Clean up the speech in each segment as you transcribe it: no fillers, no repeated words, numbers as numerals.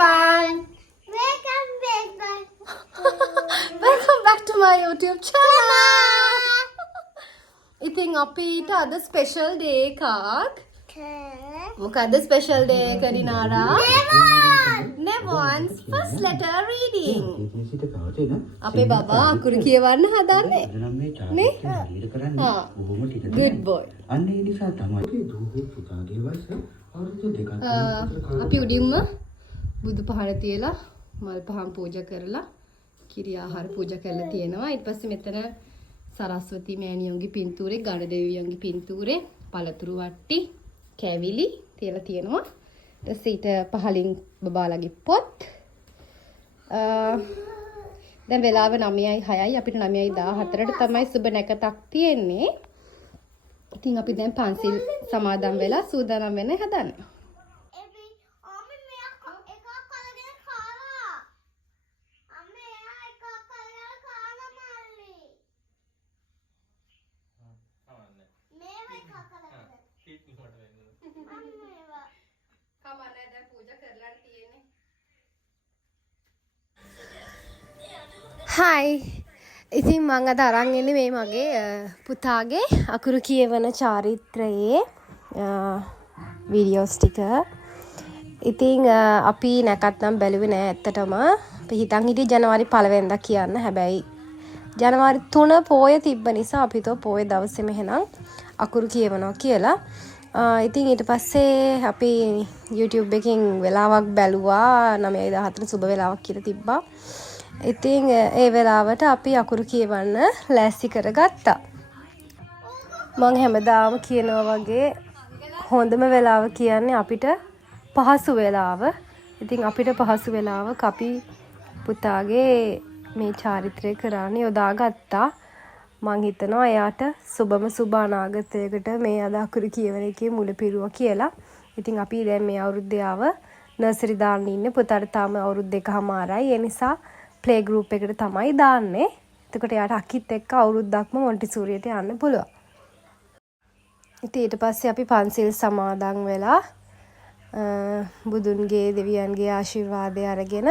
everyone. Welcome back to my YouTube channel. ඉතින් අපිට අද ස්පෙෂල් ඩේ එකක්. මොකද්ද ස්පෙෂල් ඩේ එක දිනාරා? Nevon's first letter reading. අපේ බබා අකුරු කියවන්න හදන්නේ. නේ? Good boy. අන්න ඒ නිසා තමයි දුවේ පුතාගේ වයස අවුරුදු දෙකක් අපි උඩින්ම බුදු පහන තියලා මල් පහන් පූජා කරලා කිරි ආහාර පූජා කරලා තියෙනවා. ඊට පස්සේ මෙතන සරස්වති මෑණියන්ගේ පින්තූරේ, ගණ දෙවියන්ගේ පින්තූරේ, පළතුරු වට්ටි, කැවිලි තියලා තියෙනවා. ඊට පහලින් බබාලගේ පොත්. දැන් වෙලාව 9:06යි. අපිට 9:14ට තමයි සුබ නැකතක් තියෙන්නේ. ඉතින් අපි දැන් පන්සිල් සමාදන් වෙලා සූදානම් වෙන්න හදන්නේ. Hi. ඉතින් මම අද අරන් එන්නේ මේ මගේ පුතාගේ අකුරු කියවන චාරිත්‍රයේ වීඩියෝස් ටික. ඉතින් අපි නැකත්නම් බැලුවේ නෑ ඇත්තටම. අපි හිතන් හිටියේ ජනවාරි 1 වෙනිදා කියන්න. හැබැයි ජනවාරි 3 පෝය තිබ්බ නිසා අපි තෝ පෝය දවසේම එහෙනම් අකුරු කියවනවා කියලා. ඉතින් ඊට පස්සේ අපි YouTube එකකින් වෙලාවක් බැලුවා. 9:14 සුබ වෙලාවක් කියලා තිබ්බා. ඉතින් ඒ වෙලාවට අපි අකුරු කියවන්න ලෑස්ති කරගත්තා. මම හැමදාම කියනවා වගේ හොඳම වෙලාව කියන්නේ අපිට පහසු වෙලාව. ඉතින් අපිට පහසු වෙලාවක අපි පුතාගේ මේ චාරිත්‍රය කරන්න යොදාගත්තා. මං හිතනවා එයාට සුබම සුබ අනාගතයකට මේ අද අකුරු කියවන එකේ මුලපිරුව කියලා. ඉතින් අපි දැන් මේ අවුරුද්දේ ආව නර්සරි දාන්න ඉන්නේ. පුතාට තාම අවුරුදු 2කමාරයි. ඒ නිසා ප්ලේ ගෲප් එකට තමයි දාන්නේ. එතකොට යාට අකිත් එක්ක අවුරුද්දක්ම මොන්ටිසෝරියට යන්න පුළුවන්. ඉතින් ඊට පස්සේ අපි පන්සිල් සමාදන් වෙලා බුදුන්ගේ දෙවියන්ගේ ආශිර්වාදය අරගෙන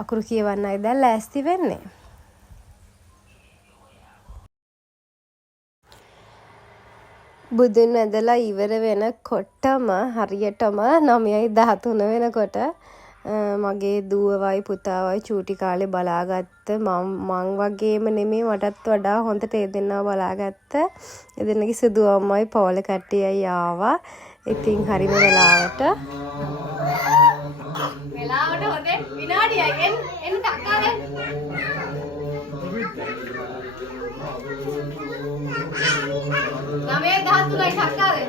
අකුරු කියවන්නයි දැන් ලෑස්ති වෙන්නේ. බුදුන් ඇදලා ඉවර වෙනකොටම හරියටම 9:13 වෙනකොට මගේ දුවවයි පුතාවයි චූටි කාලේ බලාගත්ත මං වගේම නෙමෙයි මටත් වඩා හොඳට ඒ දෙන්නා බලාගත්ත ඒ දෙන්නගේ සුදු අම්මයි පවුල කට්ටියයි ආවා. ඉතින් හරිම වෙලාවට හොඳේ විනාඩියයි එන්න ටක්කාලේ 9:13යි ටක්කාලේ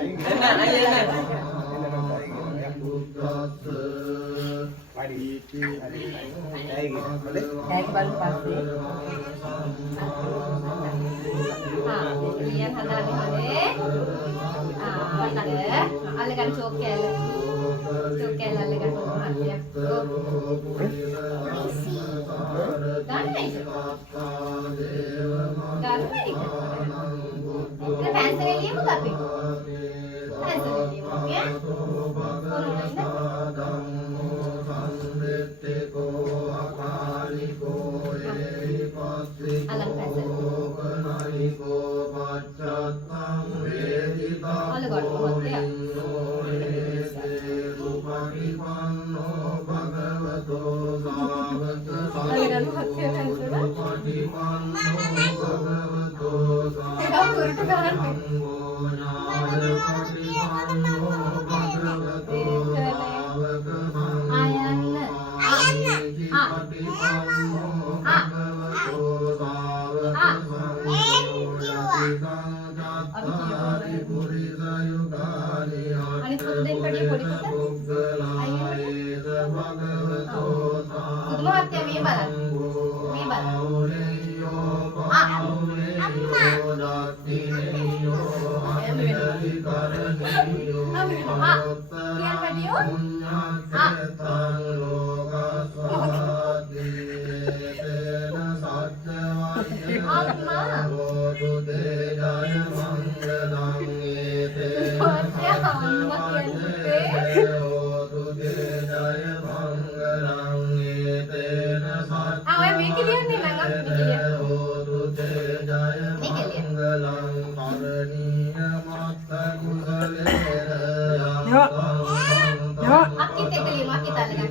Ja. Akki tekeli makki talega.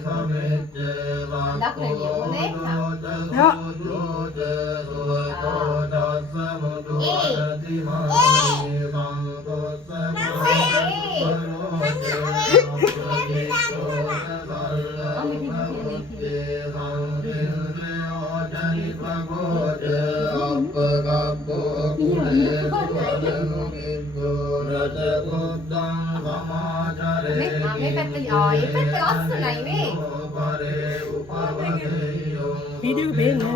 Dakne liya hone. Ja. Video bene.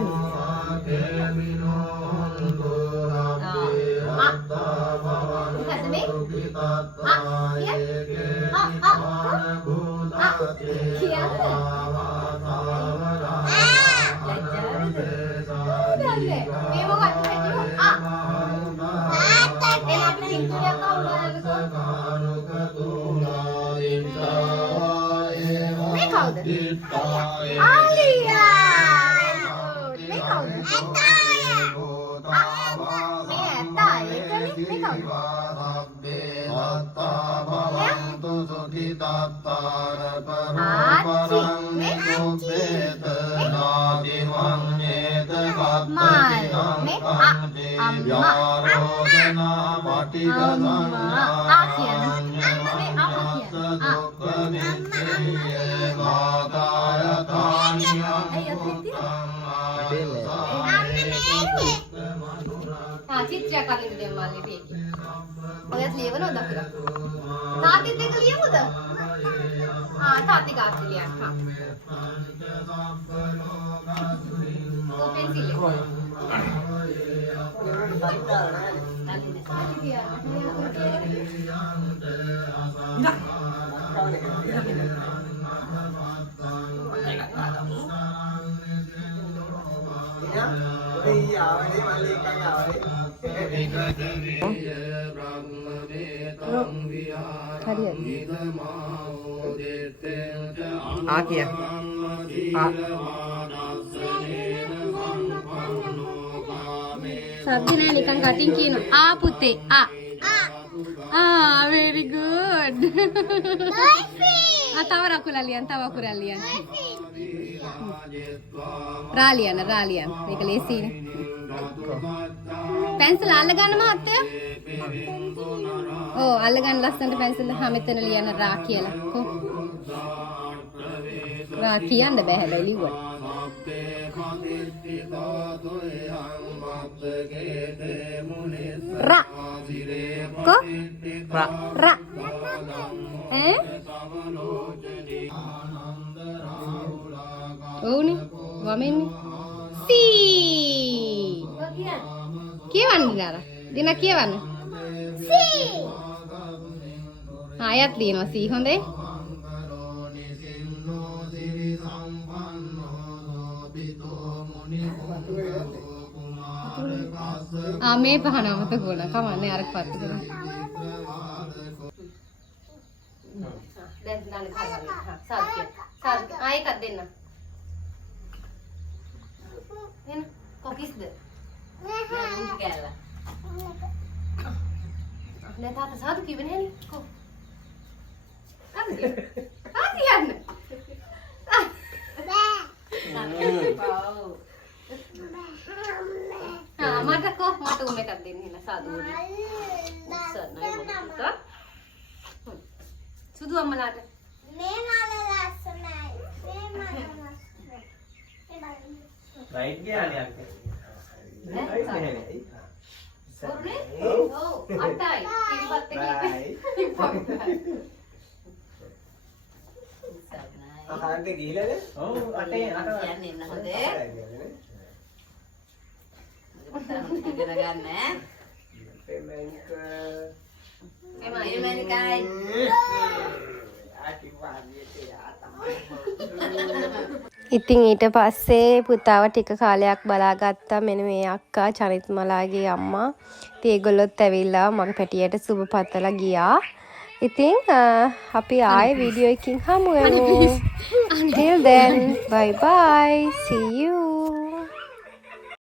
චිත්‍රයක් අරින්න දෙන්න මල්ලි ටේකේ. ඔයත් ලියවනවද අපිට? තාත්තිත් එක්ක ලියමුද? තාත්ති ගාත් ලියන්න. පෙන්සිල් එක. Akia. සබ්ද නෑ නිකන් කටින් කියනවා. පුතේ very good. තව රකුලක් ලියන්න තව අකුරක් ලියන්න. රාලියන මේක ලේසියිනේ. පැන්සල් අල්ල ගන්න මහත්තයා. අල්ල ගන්න ලස්සනට පැන්සල් මෙතන ලියන්න රා කියලා. රා කියන්න බෑ හැබැයි ලිව්වට. Ra. Ko? Ra. Ra. Oh ni, wamen ni. Si. Kiyawanne Dinara? Dina kiyawanne? Si. Ayat liyenawa si hondai. මේ පහන අමතක වුණා. කමන්නේ අරක පත්තු කරමු. දැන් දාන්න ගහගන්න. සාදු ආයෙකක් දෙන්න. එන්න කොකිස්ද? නෑ කෑල්ල. නෑ තාත්තා සාදු කිව්වේ නෑනේ. කො. සාදු කියන්න. මට උන් එකක් දෙන්න හිනා සාදු. සුදු අම්මලාට මේ මාල ලස්සනයි. මේ මාල ලස්සනයි. Right ගියානේ අක්කේ. Right නේ. ඔන්නේ? ඔව් අටයි. ඉතිපත් එකේ. අහන්න ගිහලාද? ඔව් අටේ අට යන්නේ නැහදේ. ඉගෙන ගන්න ඈ. එමනිකයි. ඉතින් ඊට පස්සේ පුතාව ටික කාලයක් බලාගත්තා මෙන්න මේ අක්කා චරිත්මලාගේ අම්මා. ඉතින් ඒගොල්ලොත් ඇවිල්ලා මගේ පැටියට සුබ පතලා ගියා. ඉතින් අපි ආයේ වීඩියෝ එකකින් හමු වෙමු. Till then, bye bye. See you.